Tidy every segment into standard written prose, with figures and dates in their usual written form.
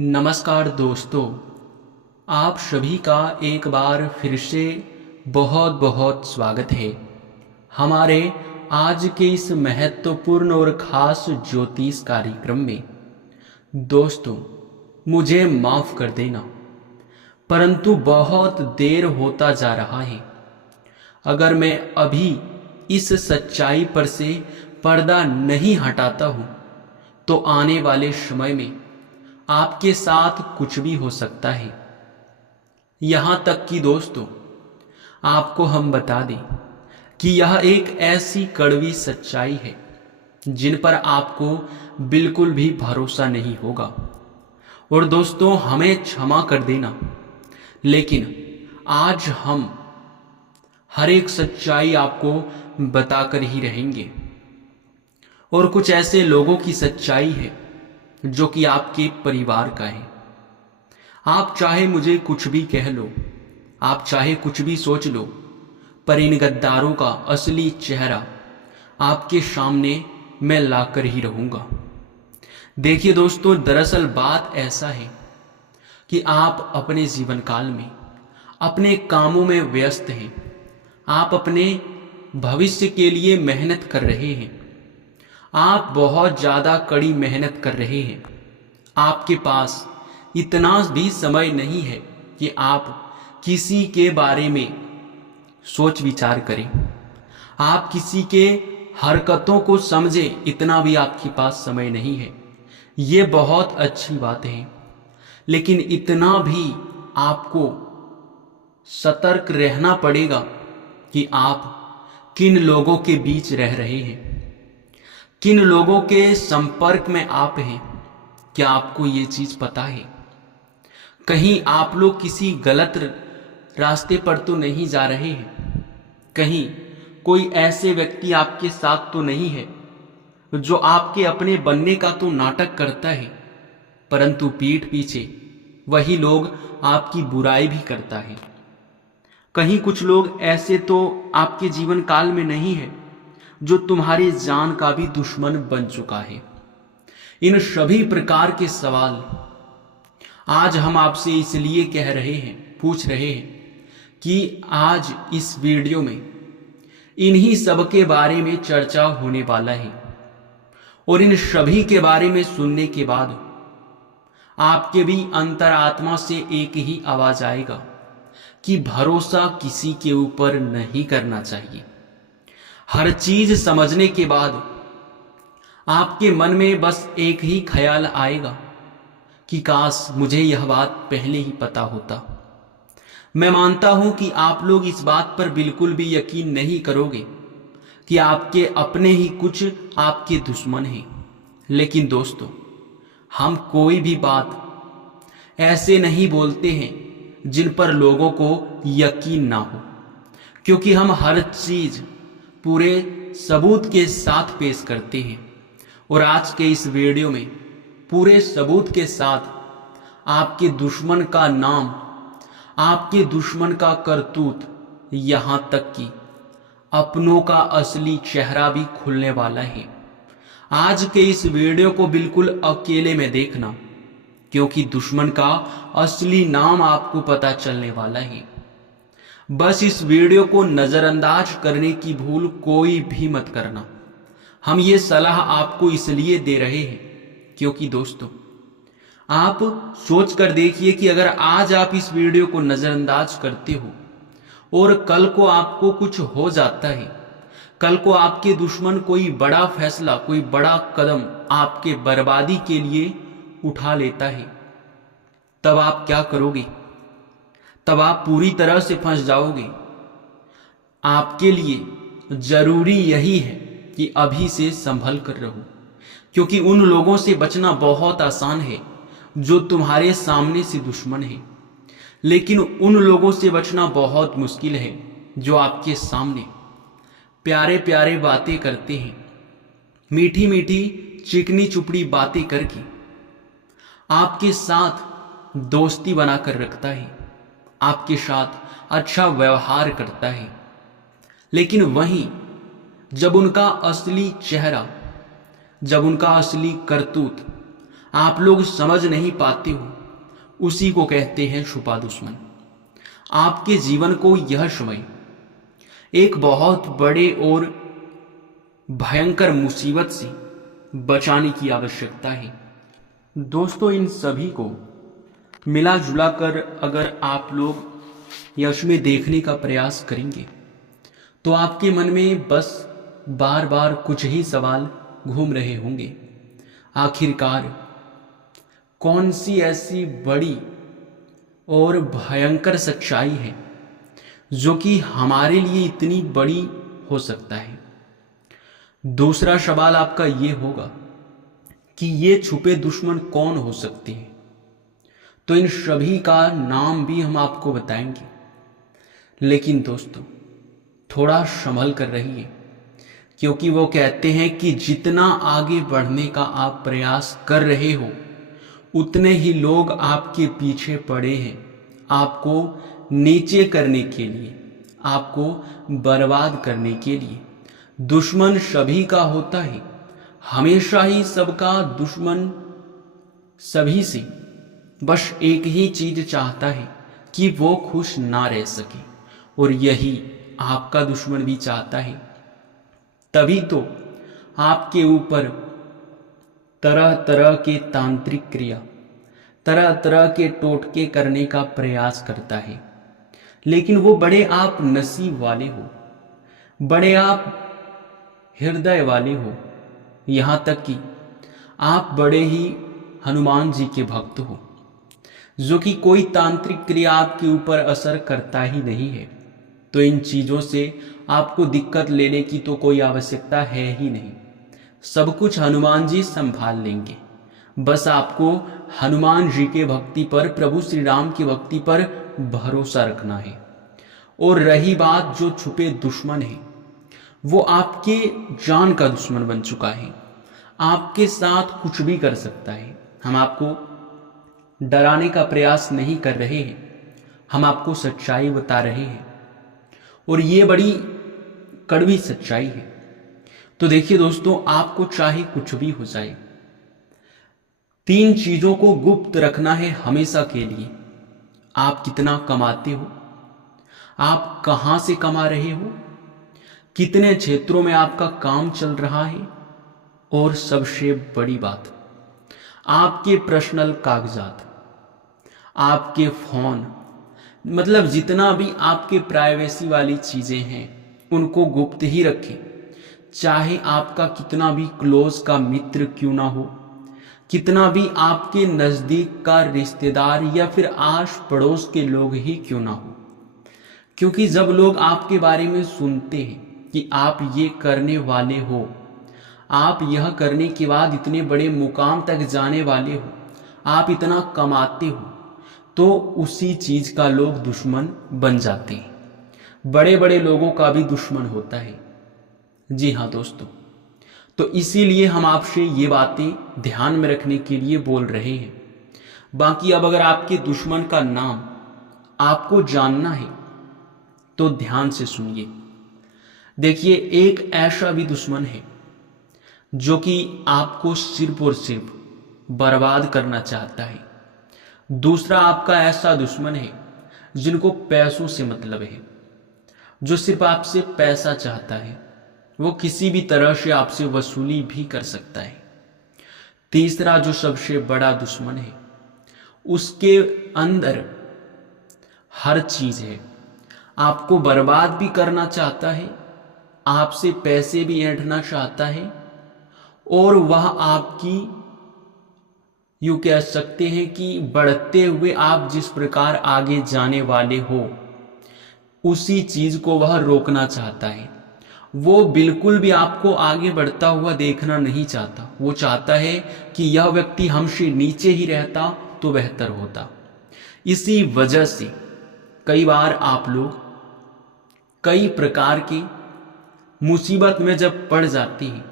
नमस्कार दोस्तों, आप सभी का एक बार फिर से बहुत बहुत स्वागत है हमारे आज के इस महत्वपूर्ण और ख़ास ज्योतिष कार्यक्रम में। दोस्तों, मुझे माफ़ कर देना, परंतु बहुत देर होता जा रहा है। अगर मैं अभी इस सच्चाई पर से पर्दा नहीं हटाता हूँ तो आने वाले समय में आपके साथ कुछ भी हो सकता है। यहाँ तक कि दोस्तों, आपको हम बता दें कि यह एक ऐसी कड़वी सच्चाई है जिन पर आपको बिल्कुल भी भरोसा नहीं होगा। और दोस्तों, हमें क्षमा कर देना, लेकिन आज हम हर एक सच्चाई आपको बताकर ही रहेंगे। और कुछ ऐसे लोगों की सच्चाई है जो कि आपके परिवार का है। आप चाहे मुझे कुछ भी कह लो, आप चाहे कुछ भी सोच लो, पर इन गद्दारों का असली चेहरा आपके सामने मैं लाकर ही रहूंगा। देखिए दोस्तों, दरअसल बात ऐसा है कि आप अपने जीवन काल में अपने कामों में व्यस्त हैं। आप अपने भविष्य के लिए मेहनत कर रहे हैं। आप बहुत ज़्यादा कड़ी मेहनत कर रहे हैं। आपके पास इतना भी समय नहीं है कि आप किसी के बारे में सोच विचार करें, आप किसी के हरकतों को समझें, इतना भी आपके पास समय नहीं है। ये बहुत अच्छी बात है, लेकिन इतना भी आपको सतर्क रहना पड़ेगा कि आप किन लोगों के बीच रह रहे हैं, किन लोगों के संपर्क में आप हैं। क्या आपको ये चीज पता है? कहीं आप लोग किसी गलत रास्ते पर तो नहीं जा रहे हैं? कहीं कोई ऐसे व्यक्ति आपके साथ तो नहीं है जो आपके अपने बनने का तो नाटक करता है, परंतु पीठ पीछे वही लोग आपकी बुराई भी करता है। कहीं कुछ लोग ऐसे तो आपके जीवन काल में नहीं है जो तुम्हारी जान का भी दुश्मन बन चुका है। इन सभी प्रकार के सवाल आज हम आपसे इसलिए कह रहे हैं, पूछ रहे हैं कि आज इस वीडियो में इन्हीं सब के बारे में चर्चा होने वाला है। और इन सभी के बारे में सुनने के बाद आपके भी अंतरात्मा से एक ही आवाज आएगा कि भरोसा किसी के ऊपर नहीं करना चाहिए। हर चीज समझने के बाद आपके मन में बस एक ही ख्याल आएगा कि काश मुझे यह बात पहले ही पता होता। मैं मानता हूं कि आप लोग इस बात पर बिल्कुल भी यकीन नहीं करोगे कि आपके अपने ही कुछ आपके दुश्मन हैं। लेकिन दोस्तों, हम कोई भी बात ऐसे नहीं बोलते हैं जिन पर लोगों को यकीन ना हो, क्योंकि हम हर चीज पूरे सबूत के साथ पेश करते हैं। और आज के इस वीडियो में पूरे सबूत के साथ आपके दुश्मन का नाम, आपके दुश्मन का करतूत, यहां तक कि अपनों का असली चेहरा भी खुलने वाला है। आज के इस वीडियो को बिल्कुल अकेले में देखना, क्योंकि दुश्मन का असली नाम आपको पता चलने वाला है। बस इस वीडियो को नजरअंदाज करने की भूल कोई भी मत करना। हम ये सलाह आपको इसलिए दे रहे हैं क्योंकि दोस्तों, आप सोच कर देखिए कि अगर आज आप इस वीडियो को नजरअंदाज करते हो और कल को आपको कुछ हो जाता है, कल को आपके दुश्मन कोई बड़ा फैसला, कोई बड़ा कदम आपके बर्बादी के लिए उठा लेता है, तब आप क्या करोगे? तब आप पूरी तरह से फंस जाओगे। आपके लिए जरूरी यही है कि अभी से संभल कर रहो, क्योंकि उन लोगों से बचना बहुत आसान है जो तुम्हारे सामने से दुश्मन है, लेकिन उन लोगों से बचना बहुत मुश्किल है जो आपके सामने प्यारे प्यारे बातें करते हैं, मीठी मीठी चिकनी चुपड़ी बातें करके आपके साथ दोस्ती बनाकर रखता है, आपके साथ अच्छा व्यवहार करता है। लेकिन वहीं जब उनका असली चेहरा, जब उनका असली करतूत आप लोग समझ नहीं पाते हो, उसी को कहते हैं छुपा दुश्मन। आपके जीवन को यह समय एक बहुत बड़े और भयंकर मुसीबत से बचाने की आवश्यकता है। दोस्तों, इन सभी को मिला जुला कर अगर आप लोग यश में देखने का प्रयास करेंगे तो आपके मन में बस बार बार कुछ ही सवाल घूम रहे होंगे। आखिरकार कौन सी ऐसी बड़ी और भयंकर सच्चाई है जो कि हमारे लिए इतनी बड़ी हो सकता है। दूसरा सवाल आपका ये होगा कि ये छुपे दुश्मन कौन हो सकते हैं। तो इन सभी का नाम भी हम आपको बताएंगे, लेकिन दोस्तों थोड़ा संभल कर रहिए, क्योंकि वो कहते हैं कि जितना आगे बढ़ने का आप प्रयास कर रहे हो उतने ही लोग आपके पीछे पड़े हैं, आपको नीचे करने के लिए, आपको बर्बाद करने के लिए। दुश्मन सभी का होता है, हमेशा ही सबका दुश्मन सभी से बस एक ही चीज चाहता है कि वो खुश ना रह सके, और यही आपका दुश्मन भी चाहता है। तभी तो आपके ऊपर तरह तरह के तांत्रिक क्रिया, तरह तरह के टोटके करने का प्रयास करता है। लेकिन वो बड़े आप नसीब वाले हो, बड़े आप हृदय वाले हो, यहां तक कि आप बड़े ही हनुमान जी के भक्त हो, जो कि कोई तांत्रिक क्रिया आपके ऊपर असर करता ही नहीं है। तो इन चीजों से आपको दिक्कत लेने की तो कोई आवश्यकता है ही नहीं, सब कुछ हनुमान जी संभाल लेंगे। बस आपको हनुमान जी के भक्ति पर, प्रभु श्री राम की भक्ति पर भरोसा रखना है। और रही बात जो छुपे दुश्मन है, वो आपके जान का दुश्मन बन चुका है, आपके साथ कुछ भी कर सकता है। हम आपको डराने का प्रयास नहीं कर रहे हैं, हम आपको सच्चाई बता रहे हैं, और ये बड़ी कड़वी सच्चाई है। तो देखिए दोस्तों, आपको चाहे कुछ भी हो जाए, 3 चीजों को गुप्त रखना है हमेशा के लिए। आप कितना कमाते हो, आप कहां से कमा रहे हो, कितने क्षेत्रों में आपका काम चल रहा है, और सबसे बड़ी बात, आपके पर्सनल कागजात, आपके फोन, मतलब जितना भी आपके प्राइवेसी वाली चीजें हैं उनको गुप्त ही रखें। चाहे आपका कितना भी क्लोज का मित्र क्यों ना हो, कितना भी आपके नजदीक का रिश्तेदार या फिर आस पड़ोस के लोग ही क्यों ना हो, क्योंकि जब लोग आपके बारे में सुनते हैं कि आप ये करने वाले हो, आप यह करने के बाद इतने बड़े मुकाम तक जाने वाले हो, आप इतना कमाते हो, तो उसी चीज का लोग दुश्मन बन जाते हैं। बड़े बड़े लोगों का भी दुश्मन होता है। जी हाँ दोस्तों, तो इसीलिए हम आपसे ये बातें ध्यान में रखने के लिए बोल रहे हैं। बाकी अब अगर आपके दुश्मन का नाम आपको जानना है तो ध्यान से सुनिए। देखिए, एक ऐसा भी दुश्मन है जो कि आपको सिर्फ और सिर्फ बर्बाद करना चाहता है। दूसरा आपका ऐसा दुश्मन है जिनको पैसों से मतलब है, जो सिर्फ आपसे पैसा चाहता है, वो किसी भी तरह से आपसे वसूली भी कर सकता है। तीसरा जो सबसे बड़ा दुश्मन है, उसके अंदर हर चीज है, आपको बर्बाद भी करना चाहता है, आपसे पैसे भी ऐंठना चाहता है, और वह आपकी यूं कह सकते हैं कि बढ़ते हुए आप जिस प्रकार आगे जाने वाले हो उसी चीज को वह रोकना चाहता है। वो बिल्कुल भी आपको आगे बढ़ता हुआ देखना नहीं चाहता। वो चाहता है कि यह व्यक्ति हमसे नीचे ही रहता तो बेहतर होता। इसी वजह से कई बार आप लोग कई प्रकार की मुसीबत में जब पड़ जाते हैं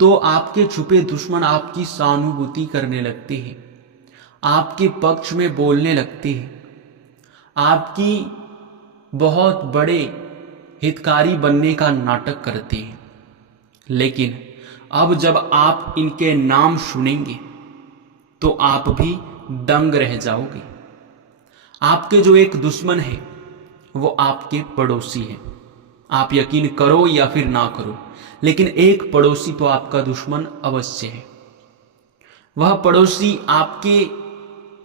तो आपके छुपे दुश्मन आपकी सहानुभूति करने लगते हैं, आपके पक्ष में बोलने लगते हैं, आपकी बहुत बड़े हितकारी बनने का नाटक करते हैं। लेकिन अब जब आप इनके नाम सुनेंगे तो आप भी दंग रह जाओगे। आपके जो एक दुश्मन है वो आपके पड़ोसी है। आप यकीन करो या फिर ना करो, लेकिन एक पड़ोसी तो आपका दुश्मन अवश्य है। वह पड़ोसी आपके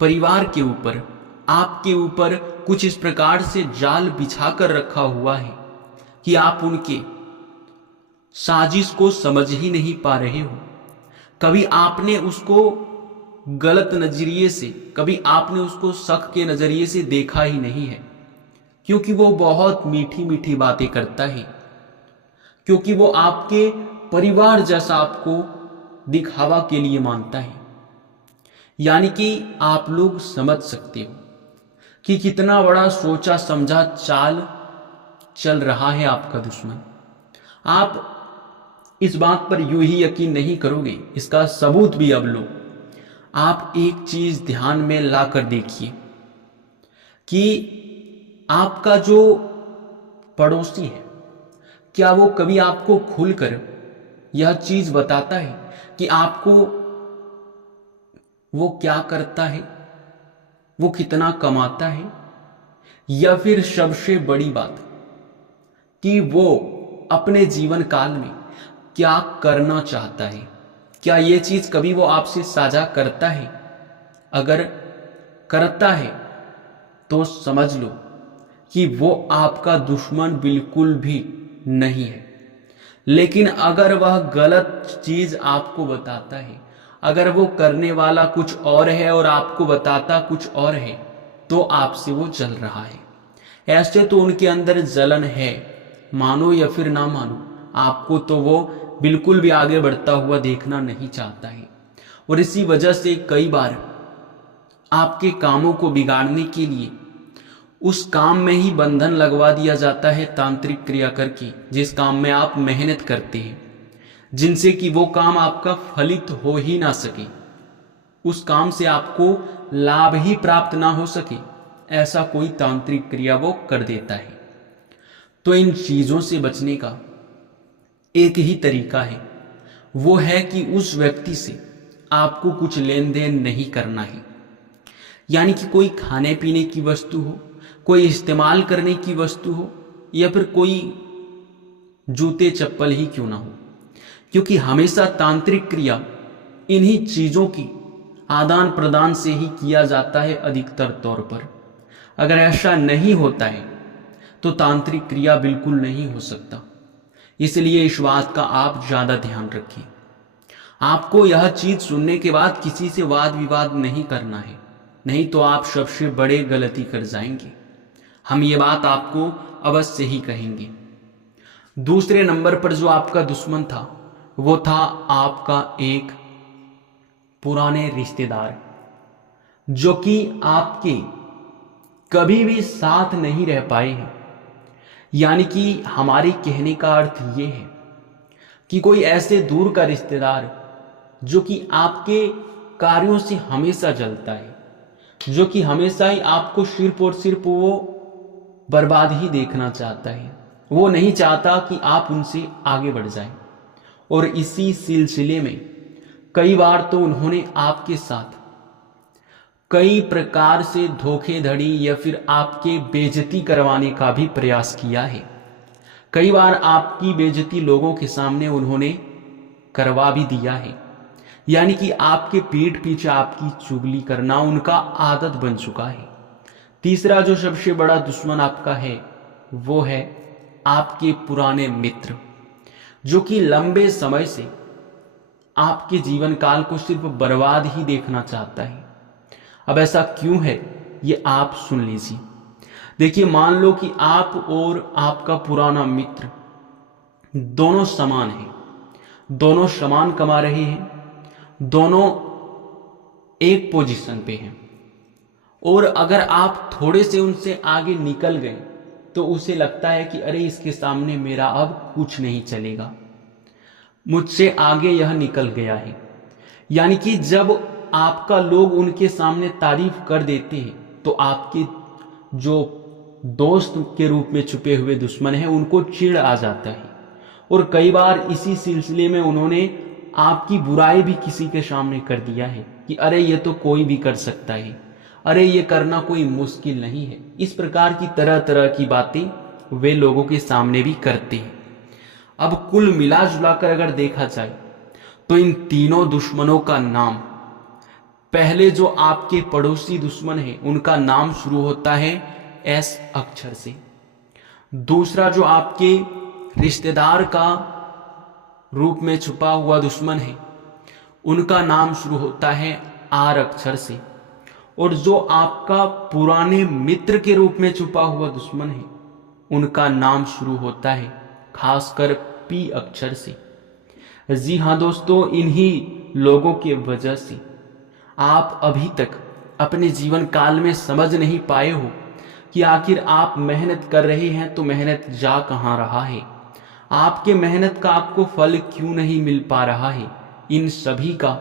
परिवार के ऊपर, आपके ऊपर कुछ इस प्रकार से जाल बिछाकर रखा हुआ है कि आप उनके साजिश को समझ ही नहीं पा रहे हो। कभी आपने उसको गलत नजरिए से, कभी आपने उसको शक के नजरिए से देखा ही नहीं है, क्योंकि वो बहुत मीठी मीठी बातें करता है, क्योंकि वो आपके परिवार जैसा आपको दिखावा के लिए मानता है। यानी कि आप लोग समझ सकते हो कि कितना बड़ा सोचा समझा चाल चल रहा है आपका दुश्मन। आप इस बात पर यूं ही यकीन नहीं करोगे, इसका सबूत भी अब लो। आप एक चीज ध्यान में लाकर देखिए कि आपका जो पड़ोसी है, क्या वो कभी आपको खुलकर यह चीज बताता है कि आपको वो क्या करता है, वो कितना कमाता है, या फिर सबसे बड़ी बात कि वो अपने जीवन काल में क्या करना चाहता है? क्या ये चीज कभी वो आपसे साझा करता है? अगर करता है तो समझ लो कि वो आपका दुश्मन बिल्कुल भी नहीं है। लेकिन अगर वह गलत चीज आपको बताता है, अगर वो करने वाला कुछ और है और आपको बताता कुछ और है, तो आपसे वो जल रहा है। ऐसे तो उनके अंदर जलन है, मानो या फिर ना मानो, आपको तो वो बिल्कुल भी आगे बढ़ता हुआ देखना नहीं चाहता है। और इसी वजह से कई बार आपके कामों को बिगाड़ने के लिए उस काम में ही बंधन लगवा दिया जाता है तांत्रिक क्रिया करके, जिस काम में आप मेहनत करते हैं, जिनसे कि वो काम आपका फलित हो ही ना सके, उस काम से आपको लाभ ही प्राप्त ना हो सके, ऐसा कोई तांत्रिक क्रिया वो कर देता है। तो इन चीजों से बचने का एक ही तरीका है, वो है कि उस व्यक्ति से आपको कुछ लेन देन नहीं करना है। यानी कि कोई खाने पीने की वस्तु हो, कोई इस्तेमाल करने की वस्तु हो, या फिर कोई जूते चप्पल ही क्यों ना हो, क्योंकि हमेशा तांत्रिक क्रिया इन्हीं चीजों की आदान प्रदान से ही किया जाता है अधिकतर तौर पर। अगर ऐसा नहीं होता है तो तांत्रिक क्रिया बिल्कुल नहीं हो सकता। इसलिए इस बात का आप ज्यादा ध्यान रखें। आपको यह चीज सुनने के बाद किसी से वाद विवाद नहीं करना है, नहीं तो आप सबसे बड़े गलती कर जाएंगे। हम ये बात आपको अवश्य ही कहेंगे। दूसरे नंबर पर जो आपका दुश्मन था वो था आपका एक पुराने रिश्तेदार, जो कि आपके कभी भी साथ नहीं रह पाए हैं। यानी कि हमारे कहने का अर्थ ये है कि कोई ऐसे दूर का रिश्तेदार जो कि आपके कार्यों से हमेशा जलता है, जो कि हमेशा ही आपको सिर्फ और सिर्फ वो बर्बाद ही देखना चाहता है, वो नहीं चाहता कि आप उनसे आगे बढ़ जाएं। और इसी सिलसिले में कई बार तो उन्होंने आपके साथ कई प्रकार से धोखेधड़ी या फिर आपके बेइज्जती करवाने का भी प्रयास किया है। कई बार आपकी बेइज्जती लोगों के सामने उन्होंने करवा भी दिया है। यानी कि आपके पीठ पीछे आपकी चुगली करना उनका आदत बन चुका है। तीसरा जो सबसे बड़ा दुश्मन आपका है वो है आपके पुराने मित्र, जो कि लंबे समय से आपके जीवन काल को सिर्फ बर्बाद ही देखना चाहता है। अब ऐसा क्यों है ये आप सुन लीजिए। देखिए, मान लो कि आप और आपका पुराना मित्र दोनों समान हैं, दोनों समान कमा रहे हैं, दोनों एक पोजीशन पे हैं, और अगर आप थोड़े से उनसे आगे निकल गए तो उसे लगता है कि अरे इसके सामने मेरा अब कुछ नहीं चलेगा, मुझसे आगे यह निकल गया है। यानी कि जब आपका लोग उनके सामने तारीफ कर देते हैं तो आपके जो दोस्त के रूप में छुपे हुए दुश्मन हैं उनको चिढ़ आ जाता है, और कई बार इसी सिलसिले में उन्होंने आपकी बुराई भी किसी के सामने कर दिया है। कि अरे ये तो कोई भी कर सकता है, अरे ये करना कोई मुश्किल नहीं है। इस प्रकार की तरह तरह की बातें वे लोगों के सामने भी करते हैं। अब कुल मिला जुला कर अगर देखा जाए तो इन तीनों दुश्मनों का नाम, पहले जो आपके पड़ोसी दुश्मन है उनका नाम शुरू होता है एस अक्षर से। दूसरा जो आपके रिश्तेदार का रूप में छुपा हुआ दुश्मन है उनका नाम शुरू होता है आर अक्षर से। और जो आपका पुराने मित्र के रूप में छुपा हुआ दुश्मन है उनका नाम शुरू होता है खासकर पी अक्षर से। जी हाँ दोस्तों, इन्हीं लोगों के वजह से आप अभी तक अपने जीवन काल में समझ नहीं पाए हो कि आखिर आप मेहनत कर रहे हैं तो मेहनत जा कहाँ रहा है, आपके मेहनत का आपको फल क्यों नहीं मिल पा रहा है। इन सभी का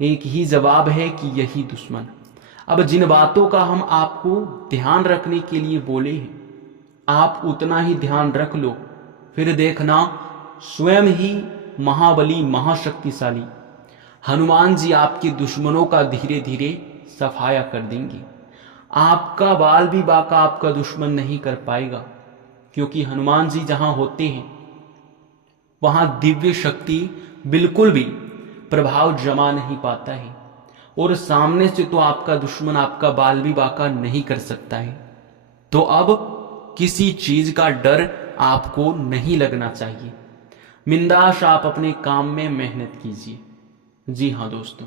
एक ही जवाब है कि यही दुश्मन। अब जिन बातों का हम आपको ध्यान रखने के लिए बोले हैं आप उतना ही ध्यान रख लो, फिर देखना स्वयं ही महाबली महाशक्तिशाली हनुमान जी आपके दुश्मनों का धीरे धीरे सफाया कर देंगे। आपका बाल भी बाका आपका दुश्मन नहीं कर पाएगा, क्योंकि हनुमान जी जहां होते हैं वहां दिव्य शक्ति बिल्कुल भी प्रभाव जमा नहीं पाता है, और सामने से तो आपका दुश्मन आपका बाल भी बाका नहीं कर सकता है। तो अब किसी चीज का डर आपको नहीं लगना चाहिए। बिंदास आप अपने काम में मेहनत कीजिए। जी हाँ दोस्तों।